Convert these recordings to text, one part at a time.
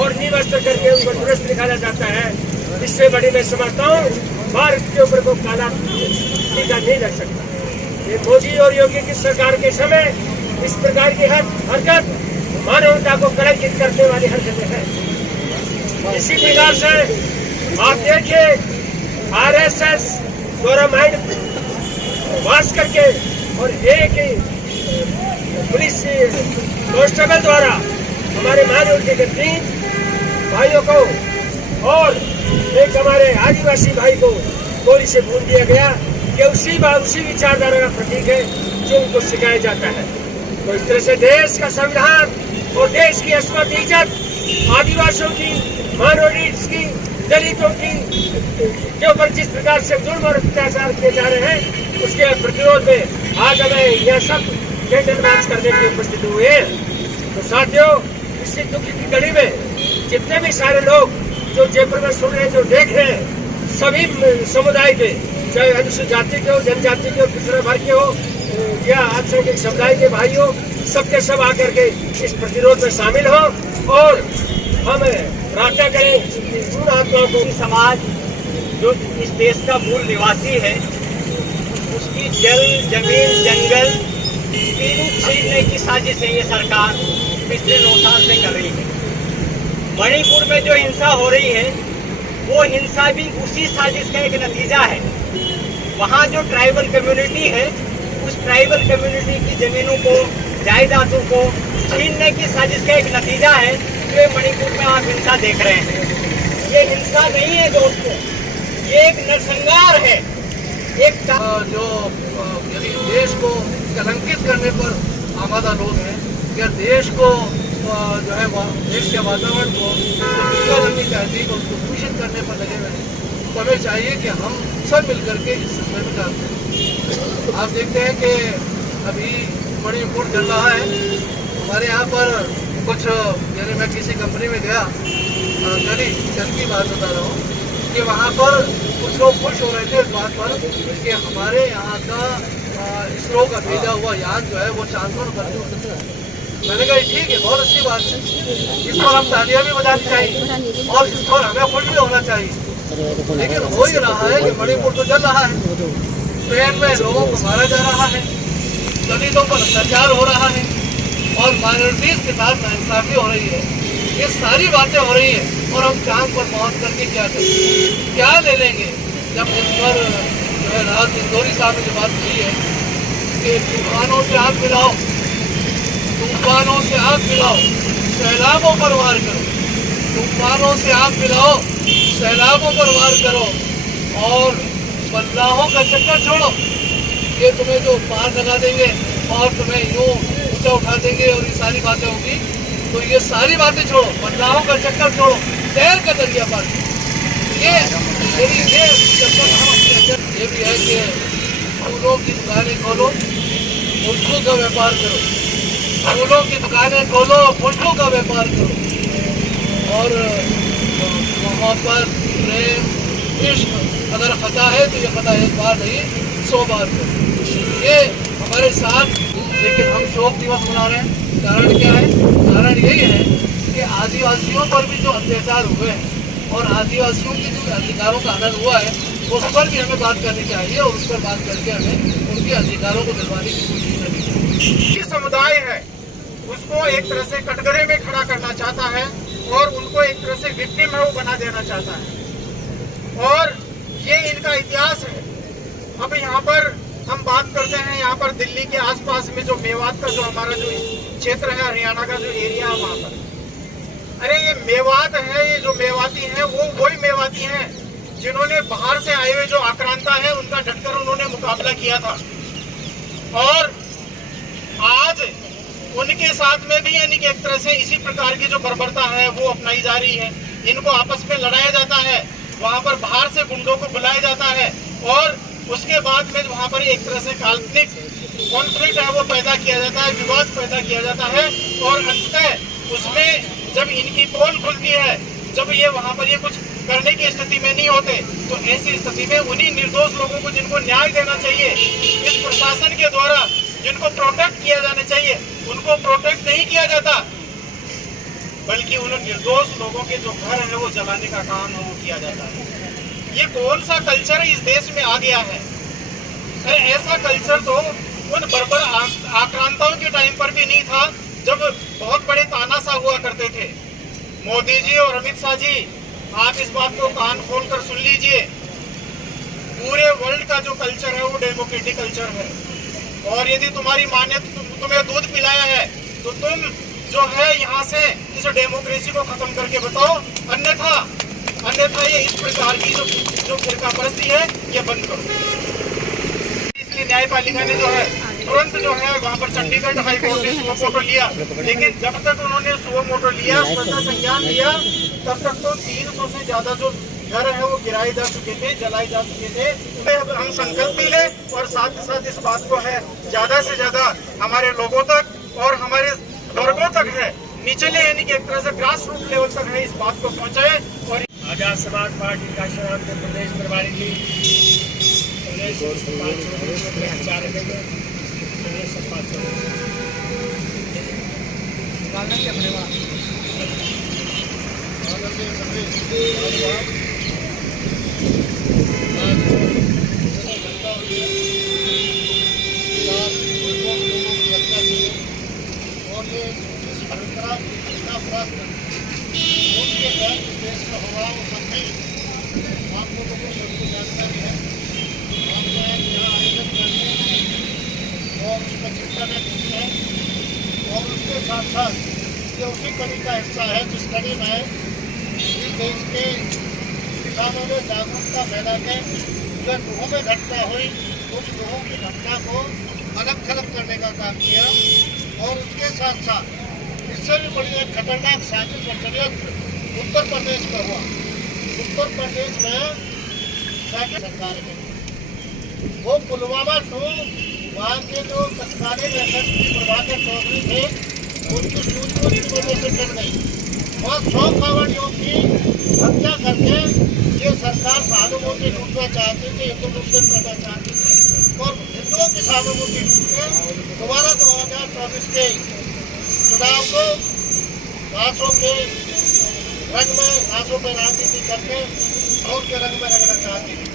और निवस्त्र करके उनको दुरुस्त निकाला जाता है। इससे बड़ी मैं समझता हूँ भारत के ऊपर को काला टीका नहीं लग सकता। ये मोदी और योगी की सरकार के समय इस प्रकार की हरकत मानवता को कलंकित करने वाली हरकतें हैं। इसी प्रकार से आप देखिए RSS गवर्नमेंट वास करके और एक ही पुलिस कांस्टेबल द्वारा हमारे मानवता के 3 भाइयों को और एक हमारे आदिवासी भाई को गोली से भून दिया गया कि उसी विचारधारा का प्रतीक है जो उनको सिखाया जाता है। तो इस तरह से देश का संविधान और देश की अस्मत इज्जत आदिवासियों की, माइनॉरिटीज की, दलितों की के ऊपर जिस प्रकार से जुर्म और अत्याचार किए जा रहे हैं उसके प्रतिरोध में आज हमें यह सब कैंडल मार्च करने के लिए उपस्थित हुए हैं। तो साथियों, इसी दुख की घड़ी में जितने भी सारे लोग जो जयपुर में सुन रहे हैं, जो देख रहे हैं, सभी समुदाय के, चाहे अनुसूचित जाति के हो, जनजाति के हो, पिछड़ा वर्ग के हो या अल्पसंख्यक समुदाय के भाई हो, सबके सब आकर के इस प्रतिरोध में शामिल हो और हम प्रार्थना करें कि उन आत्माओं को समाज जो इस देश का मूल निवासी है उसकी जल, जमीन, जंगल तीनों छीनने की साजिश है ये सरकार पिछले 9 साल से कर रही है। मणिपुर में जो हिंसा हो रही है वो हिंसा भी उसी साजिश का एक नतीजा है। वहाँ जो ट्राइबल कम्युनिटी है उस ट्राइबल कम्युनिटी की जमीनों को, जायदादों को छीनने की साजिश का एक नतीजा है जो मणिपुर में आप हिंसा देख रहे हैं। ये हिंसा नहीं है दोस्तों, ये एक नरसंहार है। एक जो यदि देश को कलंकित करने पर आमादा लोग हैं या देश को जो है देश के वातावरण को गंगा नदी तहजीब को उसको दूषित करने पर लगे हुए हैं, तो हमें चाहिए कि हम सब मिलकर के इस सिलसिले में काम करें। आप देखते हैं कि अभी मणिपुर चल रहा है। हमारे यहाँ पर कुछ यानी मैं किसी कंपनी में गया, कल की बात बता रहा हूँ कि वहाँ पर कुछ लोग खुश हो रहे थे इस बात पर कि हमारे यहाँ का इसरो का भेजा हुआ यान जो है वो चांद पर उतर चुका है। मैंने कहा ठीक है, बहुत अच्छी बात है, इस पर हम तालियां भी बजानी चाहिए और इस पर हमें खुश भी होना चाहिए। लेकिन हो ही रहा है कि मणिपुर तो चल रहा है, ट्रेन में लोगों को मारा जा रहा है, दलितों पर अत्याचार हो रहा है और माइनॉरिटीज के साथ नाइंसाफी हो रही है। ये सारी बातें हो रही है और हम चांद पर पहुँच करके क्या करेंगे, क्या ले लेंगे। जब इस पर जो है राहत इंदौरी साहब ने जो बात कही है कि तूफानों से आग मिलाओ, तूफानों से आग मिलाओ, सैलाबों पर वार करो, तूफानों से आग मिलाओ, सैलाबों पर वार करो और बदलावों का चक्कर छोड़ो। ये तुम्हें जो पार लगा देंगे और तुम्हें यूँ ऊंचा उठा देंगे और ये सारी बातें होगी, तो ये सारी बातें छोड़ो, बदलावों का चक्कर छोड़ो, तैर का दरिया पार। ये भी है कि फूलों की दुकानें खोलो, फूलों का व्यापार करो, फूलों की दुकानें खोलो, फूलों का व्यापार करो और मोहब्बत, प्रेम, इश्क अगर खता है तो ये खता 1 बार नहीं 100 बार करो। ये हमारे साथ, लेकिन हम शोक दिवस मना रहे हैं। कारण क्या है? कारण यही है कि आदिवासियों पर भी जो अत्याचार हुए हैं और आदिवासियों के जो अधिकारों का हनन हुआ है उस पर भी हमें बात करनी चाहिए और उस पर बात करके हमें उनके अधिकारों को दिलवाने की कोशिश करनी चाहिए। जो समुदाय है उसको एक तरह से कटघरे में खड़ा करना चाहता है और उनको एक तरह से विक्टिम है वो बना देना चाहता है और ये इनका इतिहास है। अब यहाँ पर हम बात करते हैं, यहाँ पर दिल्ली के आसपास में जो मेवात का जो हमारा जो क्षेत्र है, हरियाणा का जो एरिया है वहाँ पर, अरे ये मेवात है, ये जो मेवाती हैं वो वही मेवाती हैं जिन्होंने बाहर से आए हुए जो आक्रांता है उनका डटकर उन्होंने मुकाबला किया था और आज उनके साथ में भी यानी कि एक तरह से इसी प्रकार की जो बर्बरता है वो अपनाई जा रही है। इनको आपस में लड़ाया जाता है, वहाँ पर बाहर से गुंडों को बुलाया जाता है और उसके बाद में वहाँ पर एक तरह से काल्पनिक कॉन्फ्लिक्ट है वो पैदा किया जाता है, विवाद पैदा किया जाता है और अंततः उसमें जब इनकी पोल खुलती है, जब ये वहाँ पर ये कुछ करने की स्थिति में नहीं होते, तो ऐसी स्थिति में उन्हीं निर्दोष लोगों को जिनको न्याय देना चाहिए इस प्रशासन के द्वारा, जिनको प्रोटेक्ट किया जाना चाहिए उनको प्रोटेक्ट नहीं किया जाता, बल्कि उन निर्दोष लोगों के जो घर है वो जलाने का काम वो किया जाता है। ये कौन सा कल्चर इस देश में आ गया है? अरे ऐसा कल्चर तो उन बर्बर आक्रांताओं के टाइम पर भी नहीं था, जब बहुत बड़े तानाशाह हुआ करते थे। मोदी जी और अमित शाह जी, आप इस बात को कान खोलकर सुन लीजिए। पूरे वर्ल्ड का जो कल्चर है वो डेमोक्रेटिक कल्चर है, और यदि तुम्हारी माँ ने तुम्हें दूध पिलाया है तो तुम जो है यहाँ से इस डेमोक्रेसी को खत्म करके बताओ, अन्यथा ये इस प्रकार की जो फिरका परस्ती है ये बंद करो। इसलिए न्यायपालिका ने जो है तुरंत जो है वहाँ पर चंडीगढ़ हाई कोर्ट ने सुओ मोटो लिया, लेकिन जब तक उन्होंने सुओ मोटो लिया, स्वतः संज्ञान लिया, तब तक तो 300 से ज्यादा जो घर है वो गिराए जा चुके थे, जलाए जा चुके थे। अब हम संकल्प भी लें और साथ ही साथ इस बात को है ज्यादा से ज्यादा हमारे लोगों तक और हमारे वर्गों तक है, निचले यानी कि एक तरह से ग्रास रूट लेवल तक है इस बात को पहुंचाए। और आजाद समाज पार्टी का शराब के प्रदेश प्रभारी जी प्रदेश आचार्य प्रदेश और ये इस परंपरा इतना प्रश्न उनके घर देश का होगा वो सब नहीं, आप लोगों को सबको जानकारी है। हम जो है यहाँ आयोजन करते हैं और उसका चिंता में की है, और उसके साथ साथ ये उसी कड़ी का हिस्सा है जिस कड़ी में इस देश के किसानों ने जागरूकता फैला के जो लोगों में घटना हुई उस लोगों की घटना को अलग थलग करने का काम किया। और उसके साथ साथ इससे भी बड़ी एक खतरनाक साजिश और षड्यंत्र उत्तर प्रदेश का हुआ। उत्तर प्रदेश में सरकार ने वो पुलवामा टू वहाँ के जो तत्कालीन एसएसपी प्रभाकर चौधरी थे उनकी सूझबूझ की वजह से चल गई, और 100 कांवड़ियों की हत्या करके ये सरकार सहानुभूति लूटना चाहती थी, हिंदू मुस्लिम करना चाहती थी, और हिंदुओं की सहानुभूति लूट के दोबारा 2024 के चुनाव को घासों के रंग में घासों पर राजनीति करके और के रंग में रंगना चाहती थी,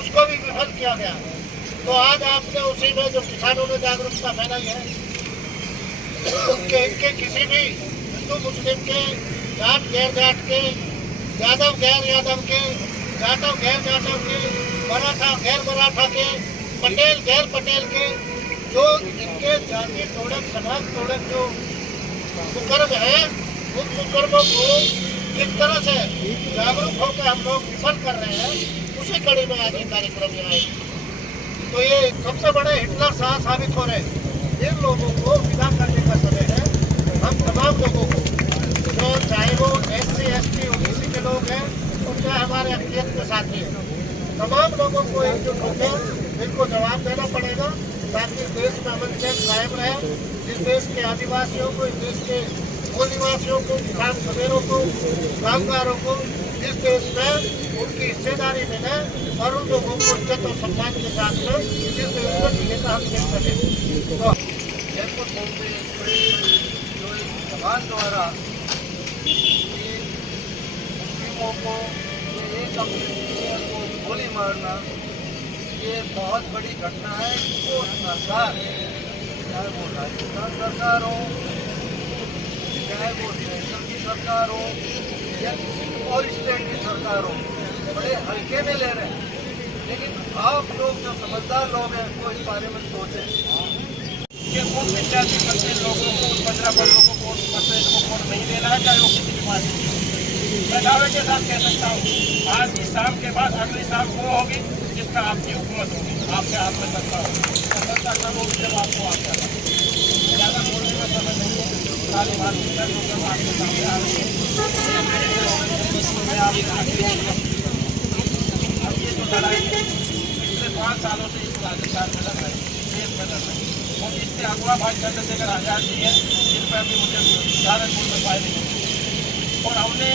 उसको भी विफल किया गया। तो आज आपने उसी में जो किसानों ने जागरूकता फैलाई है उनके इनके किसी भी हिंदू मुस्लिम के, जाट गैर जाट के, यादव गैर यादव के, जाटव गैर जाटव के, मराठा गैर मराठा के, पटेल गैर पटेल के, जो इनके जाति तोड़क समाज तोड़क जो कुकर्म है उन कुकर्मों को किस तरह से जागरूक होकर हम लोग विफल कर रहे हैं, उसी कड़ी में आज ये कार्यक्रम यहाँ है। तो ये सबसे बड़े हिटलर शाह साबित हो रहे हैं। इन लोगों को विदा करने का समय है। हम तमाम लोगों को, जो चाहे वो SC ST OBC के लोग हैं और चाहे हमारे अखिलत के साथी हैं, तमाम लोगों को एकजुट होकर इनको जवाब देना पड़ेगा ताकि इस देश में अमन चैन कायम रहे। इस देश के आदिवासियों को, इस देश के मूल निवासियों को, किसान सवेरों को, कामगारों को इस देश में उनकी हिस्सेदारी मिले और उन लोगों को इज्जत और सम्मान के साथ में इस देश में जीने का हक मिल सके। तो जयपुर जो समाज द्वारा मुस्लिमों को एक अपने को गोली मारना ये बहुत बड़ी घटना है। वो सरकार, चाहे वो राजस्थान सरकार हो, चाहे वो सेंट्रल की सरकार हो या किसी और स्टेट की सरकार हो, बड़े हल्के में ले रहे हैं। लेकिन आप लोग जो समझदार लोग हैं वो इस बारे में सोचें कि उन 85% लोगों को, 15% को वोट नहीं देना है, चाहे वो किसी भी पार्टी की। मैं दावे के साथ कह सकता हूँ आज की शाम के बाद अगली शाम वो होगी जिसका आपकी हुकूमत होगी, आपके हाथ में सत्ता होगी। सत्ता का वो जब आपको आप जाता ज़्यादा बोलने का समय नहीं है। सारी बात आपके सामने आ रही है। अब ये जो लड़ाई है पिछले 5 सालों से इस राजस्थान में लड़ रही है, देश में लड़ रही है, और इसके अगवा भाई चंद्रशेखर आजाद जी हैं जिन पर भी मुझे उदाहरण बोलने पाए नहीं। और हमने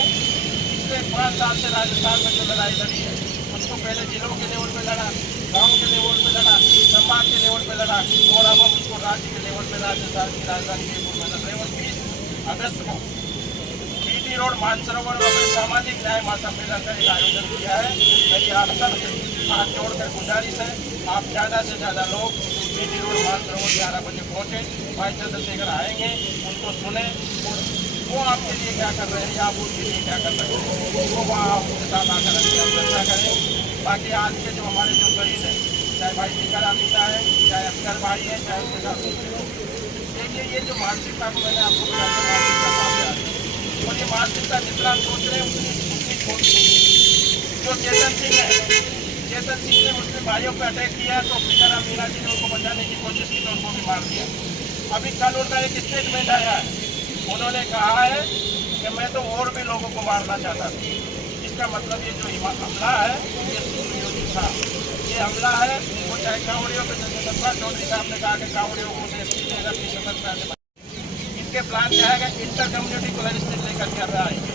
पिछले 5 साल से राजस्थान में जो लड़ाई लड़ी है उसको पहले जिलों के लेवल पे लड़ा, गाँव के लेवल पे लड़ा, संभाग के लेवल पे लड़ा, और अब हम उसको राज्य के लेवल पे राजस्थान की राजधानी जयपुर में लड़ रहे हैं। और 20 अगस्त को बीटी रोड मानसरोवर में सामाजिक न्याय महासम्मेलन का एक आयोजन किया है। मेरी आप सबसे हाथ जोड़कर गुजारिश है, आप ज़्यादा से ज़्यादा लोग बीटी रोड मानसरोवर 11 बजे पहुँचे। भाई चंद्रशेखर आएंगे, उनको सुने और वो आपके लिए क्या कर रहे हैं या आप उनके लिए क्या कर रहे हैं, वो वहाँ उनके साथ आकर हम चर्चा करें। बाकी आज के जो हमारे जो शहीद हैं, चाहे भाई टीकाराम मीणा है, चाहे अख्तर भाई है, चाहे उनके साथ देखिए, ये जो मानसिकता को मैंने आपको बताया मानसिकता सामने आ रही है, और ये मानसिकता जितना हम सोच रहे हैं उतनी छोटी। जो चेतन सिंह है, चेतन सिंह ने मुस्लिम भाइयों पर अटैक किया तो टीकाराम मीणा जी ने उनको बचाने की कोशिश की तो उनको भी मार दिया। अभी कल उनका एक स्टेटमेंट आया है, उन्होंने कहा है कि मैं तो और भी लोगों को मारना चाहता था। इसका मतलब ये जो हमला है ये सुनियोजित था। ये हमला है वो चाहे कांवड़ियों पे सतपाल चौधरी साहब ने कहा कि कांवड़ियों को इनके प्लान क्या है, इंटर कम्युनिटी कोलिशन लेकर के आएंगे।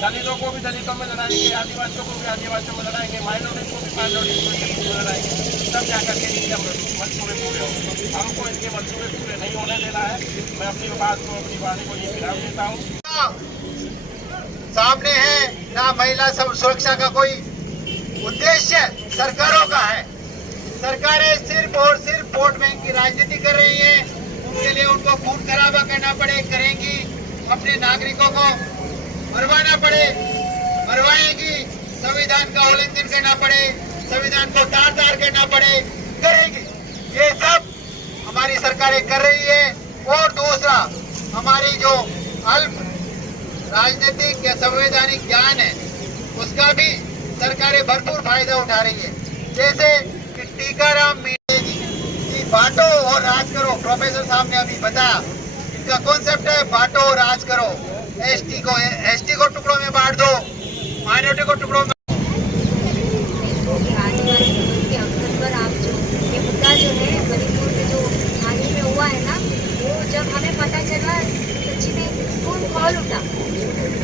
दलितों को भी दलितों में लड़ाएंगे, आदिवासियों को भी आदिवासियों में लड़ाएंगे, माइनॉरिटी को भी माइनॉरिटी में लड़ाएंगे, तब जाकर के इनके मंसूबे पूरे होंगे। हमको इनके मंसूबे पूरे नहीं होने देना है। मैं अपनी बात को, अपनी वाणी को ये विराम देता हूँ। सामने है ना महिला सुरक्षा का कोई उद्देश्य सरकारों का है। सरकारें सिर्फ और सिर्फ वोट बैंक की राजनीति कर रही है। उनके लिए उनको खून खराबा करना पड़े करेंगी, अपने नागरिकों को मरवाना पड़े मरवाएंगी, संविधान का उल्लंघन करना पड़े, संविधान को तार-तार करना पड़े करेंगी। ये सब हमारी सरकारें कर रही है। और दूसरा, हमारी जो अल्प राजनीतिक या संवैधानिक ज्ञान है उसका भी सरकारें भरपूर फायदा उठा रही है। जैसे कि टीकाराम मीणा जी की बांटो और राज करो, प्रोफेसर साहब ने अभी बताया, इनका कॉन्सेप्ट है बांटो और राज करो। एसटी को टुकड़ों में बांट दो, माइनॉरिटी को टुकड़ों में। आदिवासी के अवसर पर आप जो ये मुद्दा जो है मणिपुर में जो हाल ही में हुआ है ना, वो जब हमें पता चला सच्ची में खून खौल उठा,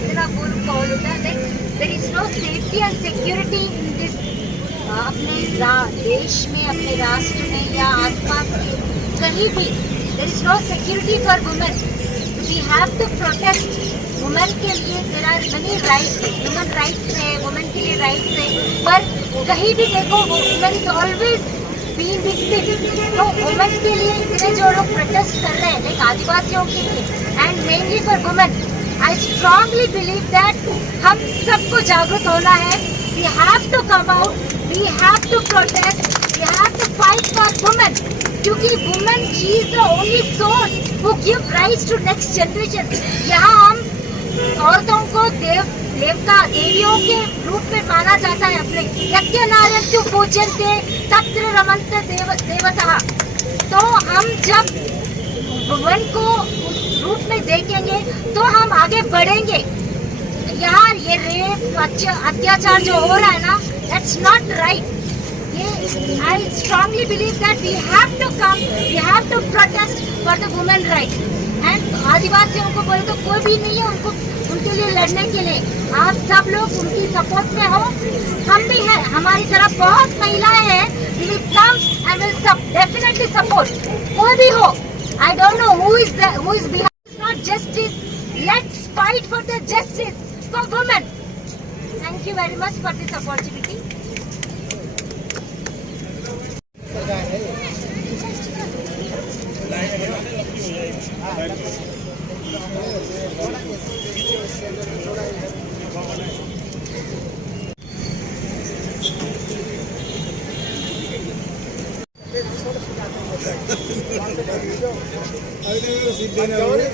इतना खून खौल उठा। There is no safety and security in this, अपने देश में, अपने राष्ट्र में या आसपास के कहीं भी there is no security for women. We have to protect women के लिए। There are many rights, human rights है, वुमेन के लिए राइट्स है, पर कहीं भी देखो women is always being victim. तो वुमेन के लिए इतने जो लोग प्रोटेस्ट कर रहे हैं, लाइक आदिवासियों के लिए and mainly for women, I strongly believe that हम सबको जागरूक होना है। We have to come out, we have to protest, we have to fight for women, क्योंकि women she is the only soul who give rise to next generation. यहाँ हम औरतों को देवता देवियों के रूप में माना जाता है। अपने यज्ञ नारायण पूजन्ते तत्र रमन्ते देवता। तो हम जब वुमेन को उस रूप में देखेंगे तो हम आगे बढ़ेंगे। यहाँ ये रेप अत्याचार जो हो रहा है ना, that's not right. I strongly believe that we have to come, we have to protest for the women rights. And आदिवासियों को बोले तो कोई भी नहीं है उनको, उनके लिए लड़ने के लिए। आप सब लोग उनकी सपोर्ट में हो, हम भी हैं, हमारी तरफ बहुत महिलाएं हैं। We will come and will definitely support. कोई भी हो, I don't know who is behind. It's not justice. Let's fight for the justice for women. Thank you very much for this opportunity.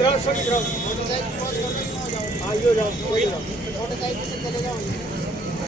जाओ